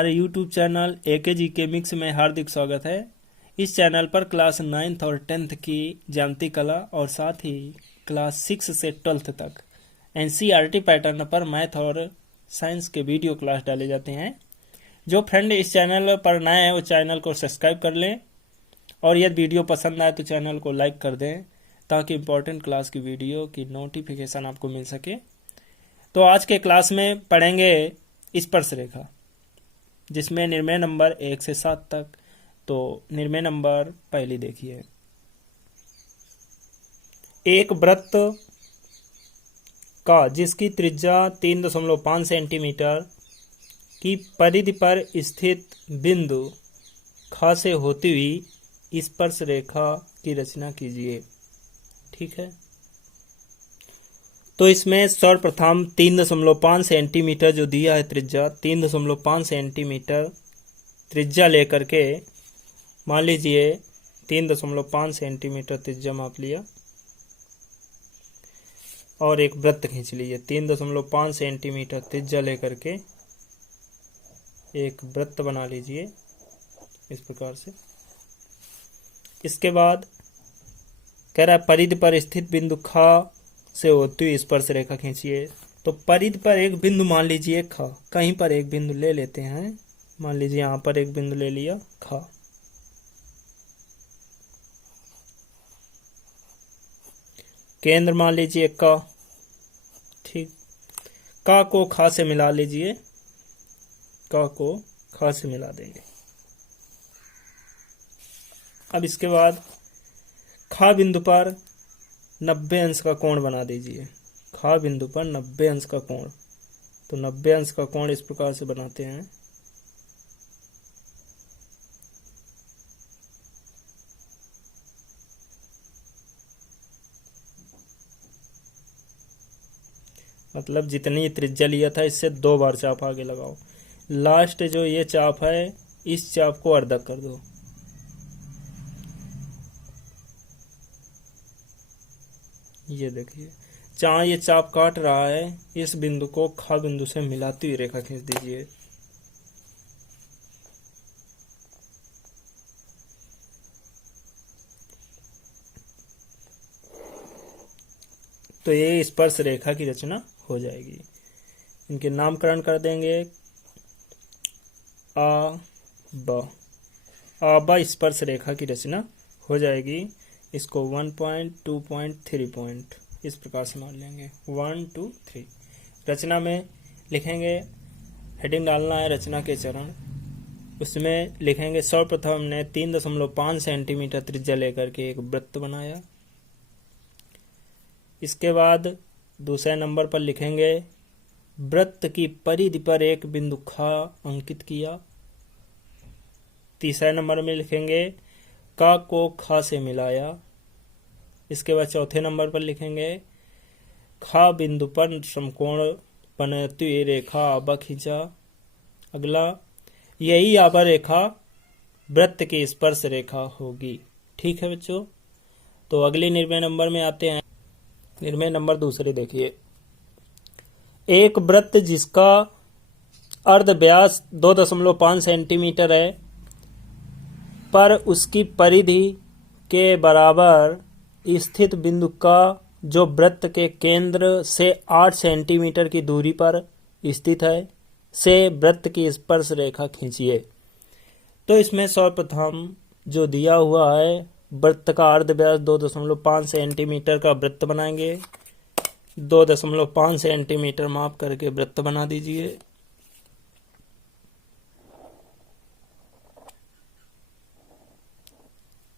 हमारे YouTube channel एके जी के mix में हार्दिक स्वागत है। इस चैनल पर क्लास 9th और 10th की ज्यामिति कला और साथ ही क्लास 6 से 12th तक NCERT पैटर्न पर मैथ और साइंस के वीडियो क्लास डाले जाते हैं। जो फ्रेंड इस चैनल पर नए हैं वो चैनल को सब्सक्राइब कर लें और यदि वीडियो पसंद आए तो चैनल को लाइक कर दें ताकि इम्पोर्टेंट क्लास की वीडियो की नोटिफिकेशन आपको मिल सके। तो आज के क्लास में पढ़ेंगे स्पर्श रेखा, जिसमें निर्णय नंबर 1 से 7 तक। तो निर्णय नंबर पहली देखिए, एक वृत्त का जिसकी त्रिज्या 3.5 सेंटीमीटर की परिधि पर स्थित बिंदु ख से होती हुई स्पर्श रेखा की रचना कीजिए। ठीक है, तो इसमें सर्वप्रथम 3.5 सेंटीमीटर जो दिया है त्रिज्या, 3.5 सेंटीमीटर त्रिज्या लेकर के मान लीजिए 3.5 सेंटीमीटर त्रिज्या माप लिया और एक वृत्त खींच लीजिए। 3.5 सेंटीमीटर त्रिज्या लेकर के एक वृत्त बना लीजिए इस प्रकार से। इसके बाद कह रहा है परिधि पर स्थित बिंदु ख से होती हुई स्पर्श रेखा खींचिए। तो परिधि पर एक बिंदु मान लीजिए ख, कहीं पर एक बिंदु ले लेते हैं। मान लीजिए यहां पर एक बिंदु ले लिया ख। केंद्र मान लीजिए क। ठीक, क को ख से मिला लीजिए, क को ख से मिला देंगे। अब इसके बाद ख बिंदु पर 90 अंश का कोण बना दीजिए। ख बिंदु पर 90 अंश का कोण, तो 90 अंश का कोण इस प्रकार से बनाते हैं। मतलब जितनी त्रिज्या लिया था इससे 2 बार चाप आगे लगाओ। लास्ट जो ये चाप है इस चाप को अर्धक कर दो। ये देखिए, जहां ये चाप काट रहा है इस बिंदु को ख बिंदु से मिलाती हुई रेखा खींच दीजिए। तो ये स्पर्श रेखा की रचना हो जाएगी। इनके नामकरण कर देंगे आ ब स्पर्श रेखा की रचना हो जाएगी। इसको 1 पॉइंट, 2 पॉइंट, 3 पॉइंट इस प्रकार से मान लेंगे। 1 2 3 रचना में लिखेंगे, हेडिंग डालना है रचना के चरण। उसमें लिखेंगे सर्वप्रथम हमने 3.5 सेंटीमीटर त्रिज्या लेकर के एक वृत्त बनाया। इसके बाद दूसरे नंबर पर लिखेंगे वृत्त की परिधि पर एक बिंदु ख अंकित किया। तीसरे नंबर में लिखेंगे क को ख से मिलाया। इसके बाद चौथे नंबर पर लिखेंगे ख बिंदु पर समकोण बनाती हुई रेखा आबा खींचा। अगला, यही आबा रेखा वृत्त की स्पर्श रेखा होगी। ठीक है बच्चों, तो अगले निर्णय नंबर में आते हैं। निर्णय नंबर दूसरे देखिए, एक वृत्त जिसका अर्ध व्यास 2.5 सेंटीमीटर है पर उसकी परिधि के बराबर स्थित बिंदु का जो वृत्त के केंद्र से 8 सेंटीमीटर की दूरी पर स्थित है से वृत्त की स्पर्श रेखा खींचिए। तो इसमें सर्वप्रथम जो दिया हुआ है वृत्त का अर्ध व्यास 2.5 सेंटीमीटर का वृत्त बनाएंगे। 2.5 सेंटीमीटर माप करके वृत्त बना दीजिए।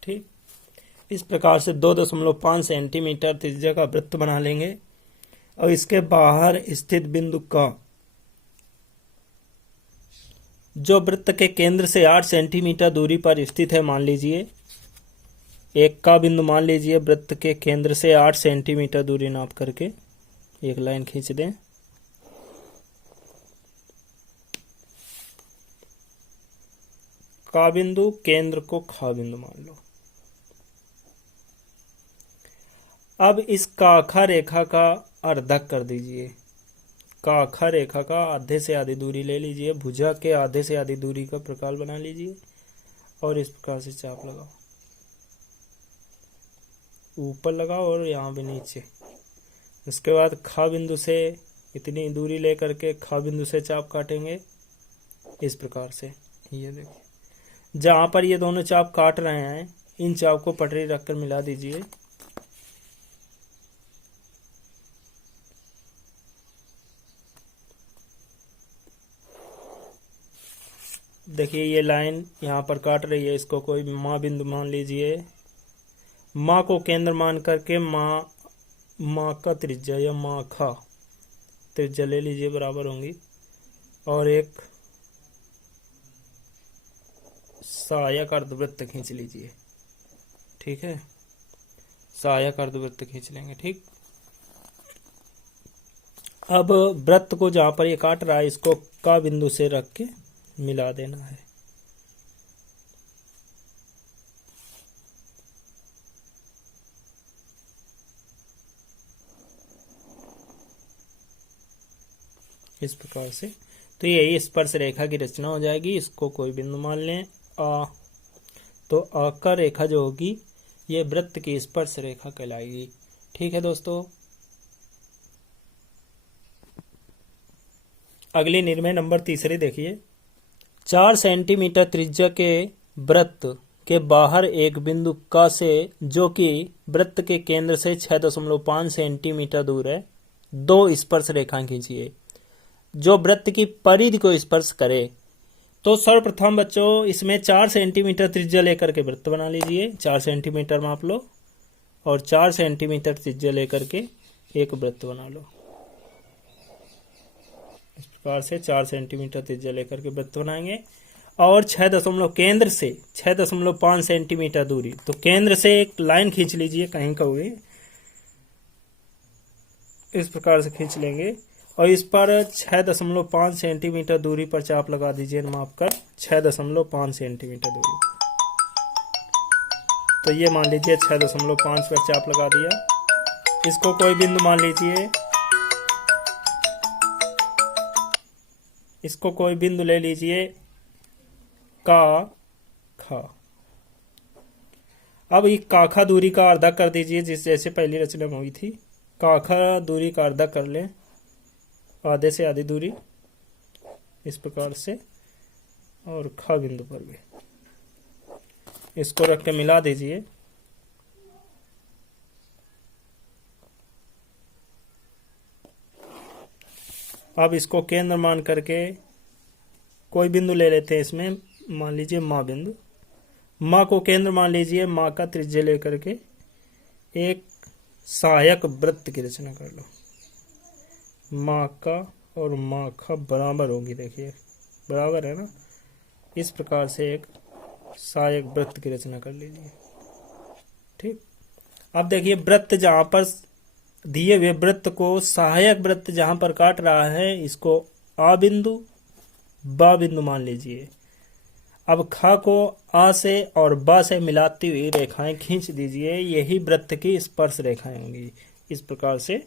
ठीक, इस प्रकार से 2.5 सेंटीमीटर त्रिज्या का वृत्त बना लेंगे और इसके बाहर स्थित बिंदु का जो वृत्त के केंद्र से 8 सेंटीमीटर दूरी पर स्थित है, मान लीजिए एक का बिंदु मान लीजिए वृत्त के केंद्र से 8 सेंटीमीटर दूरी नाप करके एक लाइन खींच दें। का बिंदु केंद्र को ख बिंदु मान लो। अब इस काखा रेखा का अर्धक कर दीजिए। काखा रेखा का आधे से आधी दूरी ले लीजिए, भुजा के आधे से आधी दूरी का प्रकार बना लीजिए और इस प्रकार से चाप लगाओ, ऊपर लगाओ और यहाँ भी नीचे। उसके बाद खा बिंदु से इतनी दूरी लेकर के खा बिंदु से चाप काटेंगे इस प्रकार से। ये देखिए जहाँ पर ये दोनों चाप काट रहे हैं इन चाप को पटरी रखकर मिला दीजिए। देखिए ये लाइन यहाँ पर काट रही है, इसको कोई माँ बिंदु मान लीजिए। माँ को केंद्र मान करके माँ का त्रिज्या या माँ खा त्रिज्या ले लीजिए, बराबर होंगी। और एक सहायक अर्धवृत्त खींच लीजिए, ठीक है, सहायक अर्धवृत्त खींच लेंगे। ठीक, अब वृत्त को जहां पर ये काट रहा है इसको का बिंदु से रख के मिला देना है। इस प्रकार से तो यही स्पर्श रेखा की रचना हो जाएगी। इसको कोई बिंदु मान लें आ, तो आ का रेखा जो होगी ये वृत्त की स्पर्श रेखा कहलाएगी। ठीक है दोस्तों, अगली निर्णय नंबर तीसरी देखिए। 4 सेंटीमीटर त्रिज्या के वृत्त के बाहर एक बिंदु का से जो कि वृत्त के केंद्र से 6.5 सेंटीमीटर दूर है, 2 स्पर्श रेखाएं खींचिए जो वृत्त की परिधि को स्पर्श करे। तो सर्वप्रथम बच्चों इसमें 4 सेंटीमीटर त्रिज्या लेकर के वृत्त बना लीजिए। 4 सेंटीमीटर माप लो और 4 सेंटीमीटर त्रिज्या लेकर के एक वृत्त बना लो। इस प्रकार से 4 सेंटीमीटर त्रिज्या लेकर के वृत्त बनाएंगे और 6.5 सेंटीमीटर दूरी, तो केंद्र से एक लाइन खींच लीजिए, कहीं का हुए इस प्रकार से खींच लेंगे और इस पर 6.5 सेंटीमीटर दूरी पर चाप लगा दीजिए, माप कर 6.5 सेंटीमीटर दूरी। तो ये मान लीजिए 6.5 पर चाप लगा दिया। इसको कोई बिंदु मान लीजिए, इसको कोई बिंदु ले लीजिए का खा। अब ये काखा दूरी का अर्धा कर दीजिए, जिस जैसे पहली रचना में हुई थी। काखा दूरी का अर्धा कर लें, आधे से आधी दूरी इस प्रकार से, और खा बिंदु पर भी इसको रख के मिला दीजिए। अब इसको केंद्र मान करके कोई बिंदु ले लेते हैं, इसमें मान लीजिए माँ बिंदु। माँ को केंद्र मान लीजिए, माँ का त्रिज्या लेकर के एक सहायक वृत्त की रचना कर लो। माँ का और माँ का बराबर होगी, देखिए बराबर है ना। इस प्रकार से एक सहायक वृत्त की रचना कर लीजिए। ठीक, अब देखिए वृत्त जहां पर दिए हुए वृत्त को सहायक वृत्त जहां पर काट रहा है इसको आ बिंदु बा बिंदु मान लीजिए। अब खा को आ से और बा से मिलाती हुई रेखाएं खींच दीजिए, यही वृत्त की स्पर्श रेखाएं होंगी। इस प्रकार से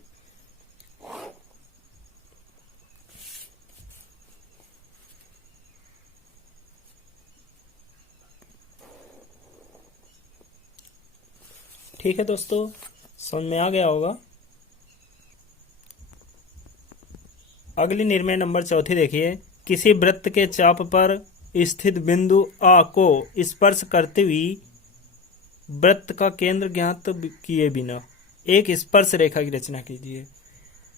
ठीक है दोस्तों, समझ में आ गया होगा। अगली निर्णय नंबर चौथी देखिए। किसी वृत्त के चाप पर स्थित बिंदु आ को स्पर्श करते हुए वृत्त का केंद्र ज्ञात किए बिना एक स्पर्श रेखा की रचना कीजिए।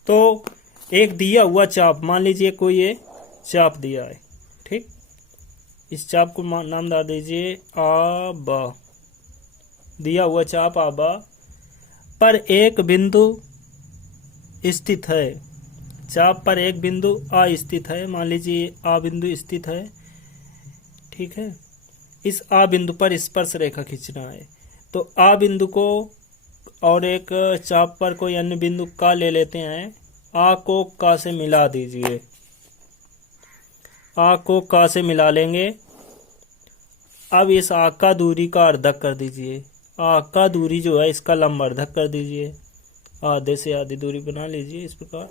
तो एक दिया हुआ चाप, मान लीजिए कोई ये चाप दिया है, ठीक, इस चाप को नाम डाल दीजिए आ बा। दिया हुआ चाप आ बा पर एक बिंदु स्थित है, चाप पर एक बिंदु आ स्थित है, मान लीजिए आ बिंदु स्थित है, ठीक है। इस आ बिंदु पर स्पर्श रेखा खींचना है। तो आ बिंदु को और एक चाप पर कोई अन्य बिंदु का ले लेते हैं, आ को का से मिला दीजिए। आ को का से मिला लेंगे। अब इस आ का दूरी का अर्धक कर दीजिए। आ का दूरी जो है इसका लंब अर्धक कर दीजिए, आधे से आधी दूरी बना लीजिए इस प्रकार।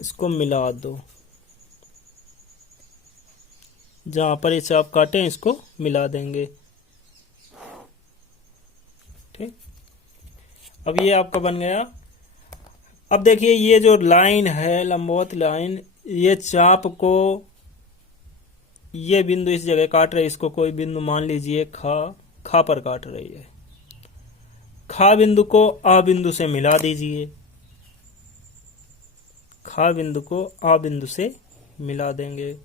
इसको मिला दो, जहां पर ये चाप काटे इसको मिला देंगे। ठीक, अब ये आपका बन गया। अब देखिए ये जो लाइन है लंबवत लाइन, ये चाप को ये बिंदु इस जगह काट रही है, इसको कोई बिंदु मान लीजिए खा पर काट रही है। खा बिंदु को आ बिंदु से मिला दीजिए, खा बिंदु को आ बिंदु से मिला देंगे।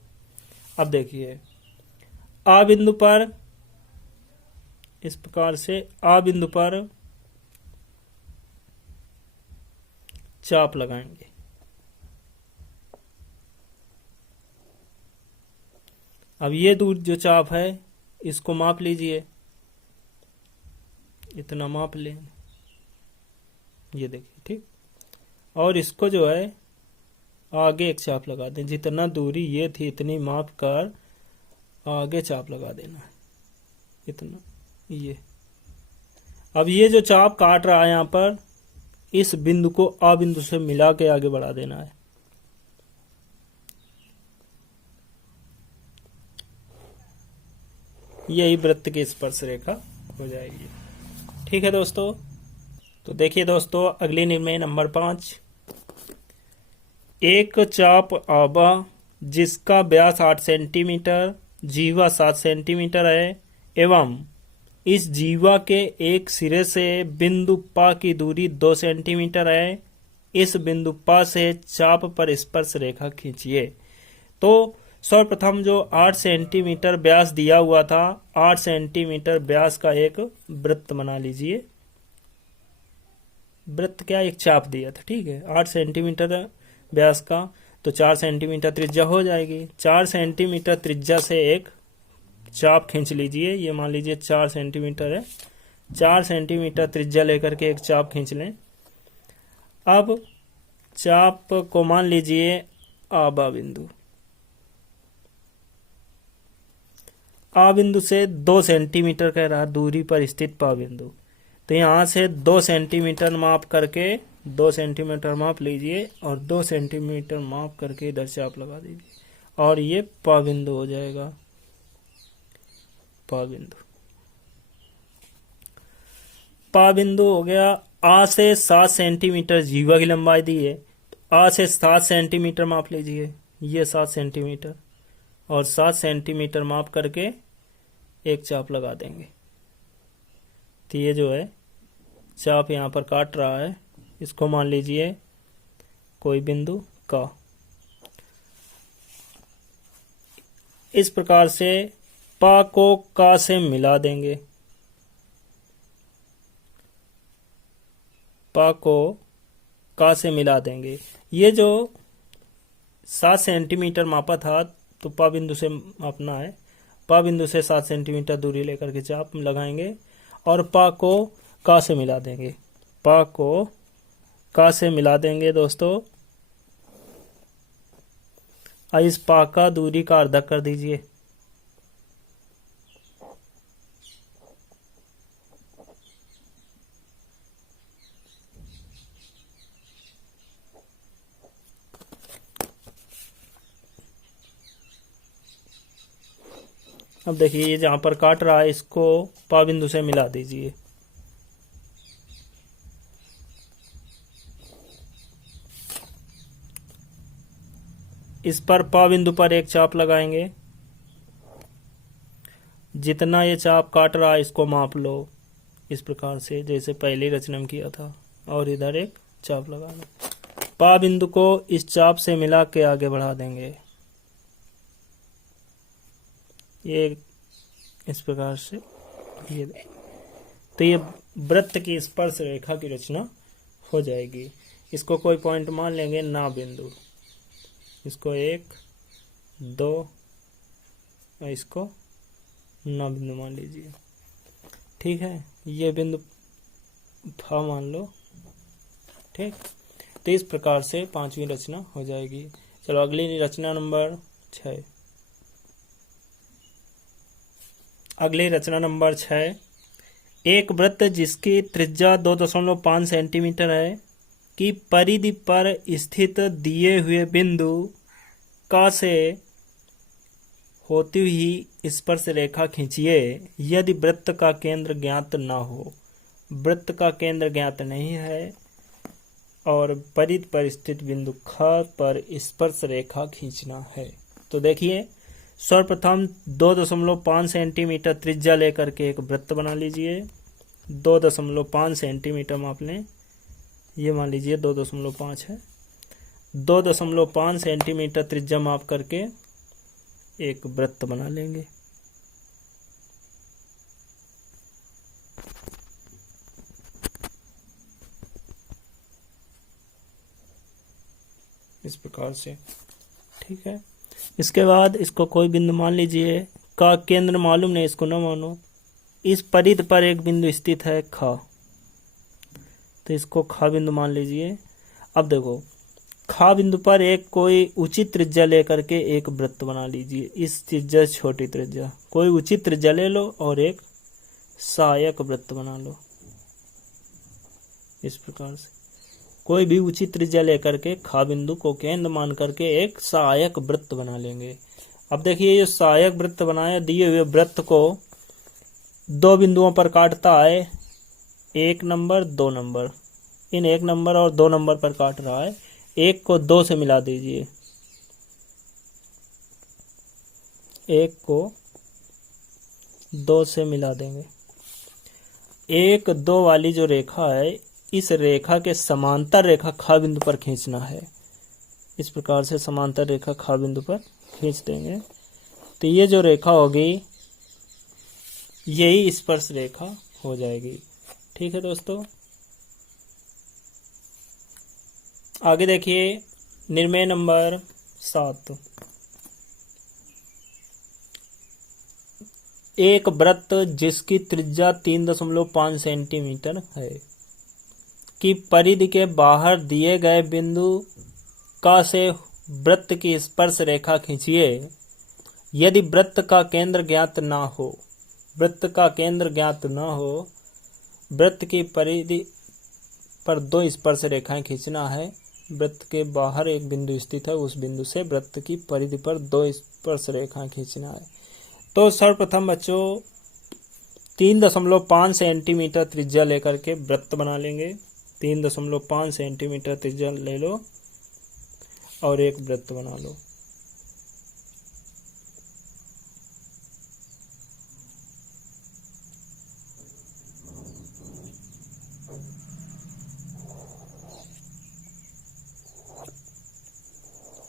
अब देखिए आ बिंदु पर इस प्रकार से आ बिंदु पर चाप लगाएंगे। अब ये दूर जो चाप है इसको माप लीजिए, इतना माप लें, ये देखिए। ठीक, और इसको जो है आगे एक चाप लगा दें, जितना दूरी ये थी इतनी माप कर आगे चाप लगा देना है, इतना ये। अब ये जो चाप काट रहा है यहां पर, इस बिंदु को आ बिंदु से मिला के आगे बढ़ा देना है। यही वृत्त की स्पर्श रेखा हो जाएगी। ठीक है दोस्तों, तो देखिए दोस्तों अगली निर्णय नंबर 5। एक चाप आबा जिसका व्यास 8 सेंटीमीटर, जीवा 7 सेंटीमीटर है एवं इस जीवा के एक सिरे से बिंदु पा की दूरी 2 सेंटीमीटर है। इस बिंदु पा से चाप पर स्पर्श रेखा खींचिए। तो सर्वप्रथम जो 8 सेंटीमीटर व्यास दिया हुआ था, 8 सेंटीमीटर व्यास का एक वृत्त बना लीजिए। वृत्त क्या, एक चाप दिया था, ठीक है, 8 सेंटीमीटर व्यास का, तो 4 सेंटीमीटर त्रिज्या हो जाएगी। 4 सेंटीमीटर त्रिज्या से एक चाप खींच लीजिए, ये मान लीजिए 4 सेंटीमीटर है, 4 सेंटीमीटर त्रिज्या लेकर के एक चाप खींच लें। अब चाप को मान लीजिए आबा बिंदु, आ बिंदु से 2 सेंटीमीटर कह रहा दूरी पर स्थित पा बिंदु, तो यहां से 2 सेंटीमीटर माप करके 2 सेंटीमीटर माप लीजिए और 2 सेंटीमीटर माप करके इधर चाप लगा दीजिए और ये पा बिंदु हो जाएगा। पा बिंदु, पा बिंदु हो गया। आ से 7 सेंटीमीटर जीवा की लंबाई दी है, तो आ से 7 सेंटीमीटर माप लीजिए, ये 7 सेंटीमीटर और 7 सेंटीमीटर माप करके एक चाप लगा देंगे। तो ये जो है चाप यहां पर काट रहा है, इसको मान लीजिए कोई बिंदु का। इस प्रकार से पा को का से मिला देंगे, पा को का से मिला देंगे। ये जो 7 सेंटीमीटर मापा था, तो पा बिंदु से मापना है, पा बिंदु से 7 सेंटीमीटर दूरी लेकर के चाप लगाएंगे और पा को का से मिला देंगे, पा को का से मिला देंगे दोस्तों। इस पा का दूरी का अर्धक कर दीजिए। अब देखिए ये जहां पर काट रहा है इसको पा बिंदु से मिला दीजिए। इस पर पा बिंदु पर एक चाप लगाएंगे, जितना ये चाप काट रहा है इसको माप लो इस प्रकार से जैसे पहले रचना में किया था, और इधर एक चाप लगा लो। पा बिंदु को इस चाप से मिला के आगे बढ़ा देंगे, ये इस प्रकार से। ये तो ये वृत्त की स्पर्श रेखा की रचना हो जाएगी। इसको कोई पॉइंट मान लेंगे ना बिंदु, इसको 1 2 और इसको ना बिंदु मान लीजिए, ठीक है। ये बिंदु फा मान लो, ठीक। तो इस प्रकार से 5वीं रचना हो जाएगी। चलो अगली रचना नंबर 6। अगली रचना नंबर 6। एक वृत्त जिसकी त्रिज्या 2.5 सेंटीमीटर है कि परिधि पर स्थित दिए हुए बिंदु क से होती हुई स्पर्श रेखा खींचिए यदि वृत्त का केंद्र ज्ञात न हो। वृत्त का केंद्र ज्ञात नहीं है और परिधि पर स्थित बिंदु ख पर स्पर्श रेखा खींचना है। तो देखिए, सर्वप्रथम 2.5 सेंटीमीटर त्रिज्या लेकर के एक वृत्त बना लीजिए। 2.5 सेंटीमीटर माप लें, ये मान लीजिए 2.5 है। 2.5 सेंटीमीटर त्रिज्या माप करके एक वृत्त बना लेंगे। इस प्रकार से, ठीक है। इसके बाद इसको कोई बिंदु मान लीजिए, का केंद्र मालूम नहीं, इसको न मानो। इस परिधि पर एक बिंदु स्थित है ख, तो इसको ख बिंदु मान लीजिए। अब देखो, ख बिंदु पर एक कोई उचित त्रिज्या लेकर के एक वृत्त बना लीजिए। इस त्रिज्या छोटी त्रिज्या, कोई उचित त्रिज्या ले लो और एक सहायक वृत्त बना लो। इस प्रकार से कोई भी उचित त्रिज्या लेकर के ख बिंदु को केंद्र मान करके एक सहायक वृत्त बना लेंगे। अब देखिए, ये सहायक वृत्त बनाया, दिए हुए वृत्त को दो बिंदुओं पर काटता है, 1 नंबर 2 नंबर। इन 1 नंबर और 2 नंबर पर काट रहा है। 1 को 2 से मिला दीजिए, 1 को 2 से मिला देंगे। 1 2 वाली जो रेखा है, इस रेखा के समांतर रेखा ख बिंदु पर खींचना है। इस प्रकार से समांतर रेखा ख बिंदु पर खींच देंगे, तो ये जो रेखा होगी यही स्पर्श रेखा हो जाएगी। ठीक है दोस्तों, आगे देखिए निर्णय नंबर 7। एक वृत्त जिसकी त्रिज्या 3.5 सेंटीमीटर है की परिधि के बाहर दिए गए बिंदु क से वृत्त की स्पर्श रेखा खींचिए यदि वृत्त का केंद्र ज्ञात ना हो। वृत्त का केंद्र ज्ञात ना हो, वृत्त की परिधि पर 2 स्पर्श रेखाएं खींचना है। वृत्त के बाहर एक बिंदु स्थित है, उस बिंदु से वृत्त की परिधि पर 2 स्पर्श रेखाएं खींचना है। तो सर्वप्रथम बच्चों 3.5 सेंटीमीटर त्रिज्या लेकर के वृत्त बना लेंगे। 3.5 सेंटीमीटर त्रिज्या ले लो और एक वृत्त बना लो।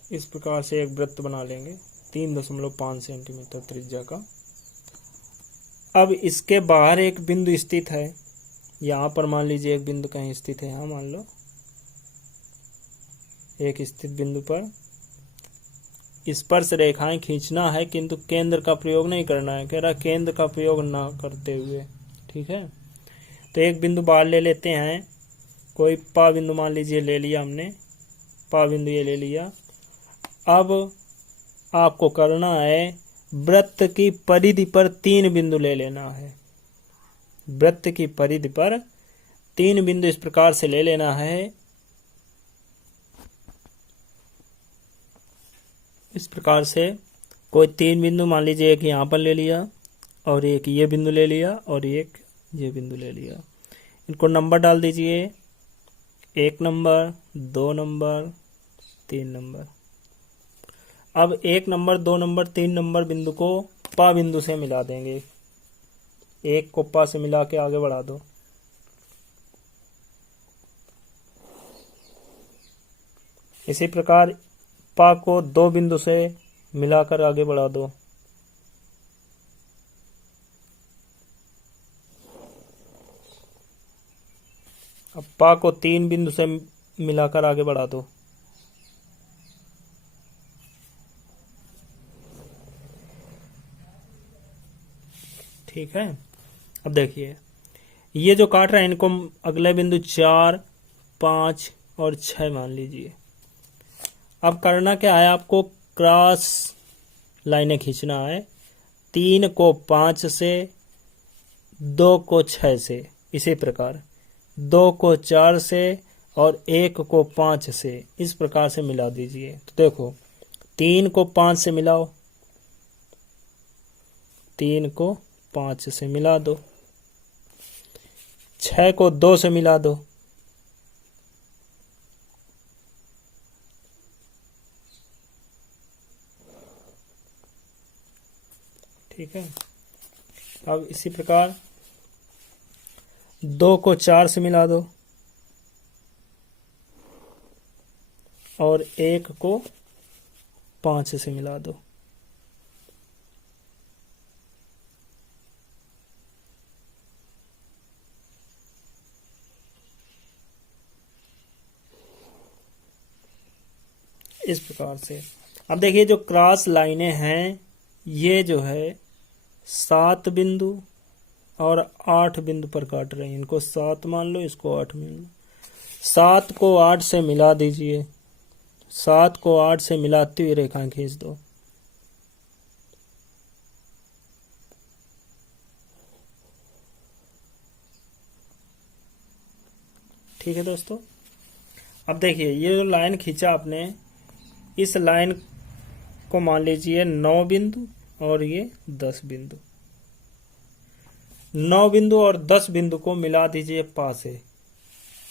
इस प्रकार से एक वृत्त बना लेंगे 3.5 सेंटीमीटर त्रिज्या का। अब इसके बाहर एक बिंदु स्थित है, यहाँ पर मान लीजिए एक बिंदु कहीं स्थित है, यहाँ मान लो एक स्थित बिंदु पर स्पर्श रेखाएं खींचना है, किंतु केंद्र का प्रयोग नहीं करना है। कह रहा केंद्र का प्रयोग ना करते हुए। ठीक है, तो एक बिंदु बाहर ले लेते हैं, कोई पा बिंदु मान लीजिए ले लिया हमने, पा बिंदु ये ले लिया। अब आपको करना है वृत्त की परिधि पर 3 बिंदु ले लेना है। वृत्त की परिधि पर 3 बिंदु इस प्रकार से ले लेना है। इस प्रकार से कोई 3 बिंदु मान लीजिए, एक यहाँ पर ले लिया और एक ये बिंदु ले लिया और एक ये बिंदु ले लिया। इनको नंबर डाल दीजिए, 1 नंबर 2 नंबर 3 नंबर। अब 1 नंबर 2 नंबर 3 नंबर बिंदु को पा बिंदु से मिला देंगे। 1 को पा से मिला के आगे बढ़ा दो। इसी प्रकार पा को 2 बिंदु से मिलाकर आगे बढ़ा दो। अब पा को 3 बिंदु से मिलाकर आगे बढ़ा दो। ठीक है, अब देखिए ये जो काट रहा है इनको अगले बिंदु 4, 5 और 6 मान लीजिए। अब करना क्या है, आपको क्रॉस लाइनें खींचना है। 3 को 5 से, 2 को 6 से, इसी प्रकार 2 को 4 से और 1 को 5 से इस प्रकार से मिला दीजिए। तो देखो 3 को 5 से मिलाओ, 3 को 5 से मिला दो, 6 को 2 से मिला दो, ठीक है। अब इसी प्रकार 2 को 4 से मिला दो और 1 को 5 से मिला दो। इस प्रकार से अब देखिए जो क्रॉस लाइनें हैं ये जो है 7 बिंदु और 8 बिंदु पर काट रहे हैं। इनको 7 मान लो, इसको 8 मान लो। 7 को 8 से मिला दीजिए, 7 को 8 से मिलाती हुई रेखाएं खींच दो। ठीक है दोस्तों, अब देखिए ये जो लाइन खींचा आपने, इस लाइन को मान लीजिए 9 बिंदु और ये 10 बिंदु। 9 बिंदु और 10 बिंदु को मिला दीजिए पा से।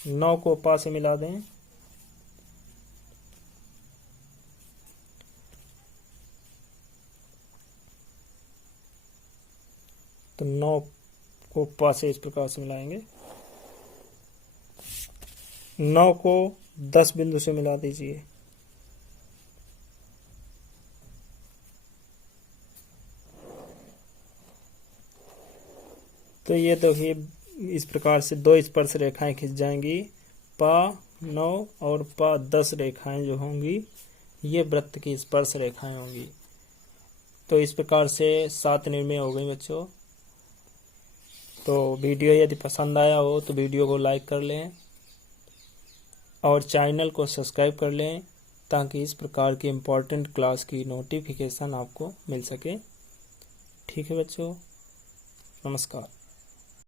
9 को पा से मिला दें तो 9 को पा से इस प्रकार से मिलाएंगे। 9 को 10 बिंदु से मिला दीजिए। तो ये देखिए इस प्रकार से 2 स्पर्श रेखाएं खिंच जाएंगी। पा 9 और पा 10 रेखाएं जो होंगी ये वृत्त की स्पर्श रेखाएं होंगी। तो इस प्रकार से 7 निर्णय हो गई बच्चों। तो वीडियो यदि पसंद आया हो तो वीडियो को लाइक कर लें और चैनल को सब्सक्राइब कर लें ताकि इस प्रकार की इम्पोर्टेंट क्लास की नोटिफिकेशन आपको मिल सके। ठीक है बच्चों, नमस्कार।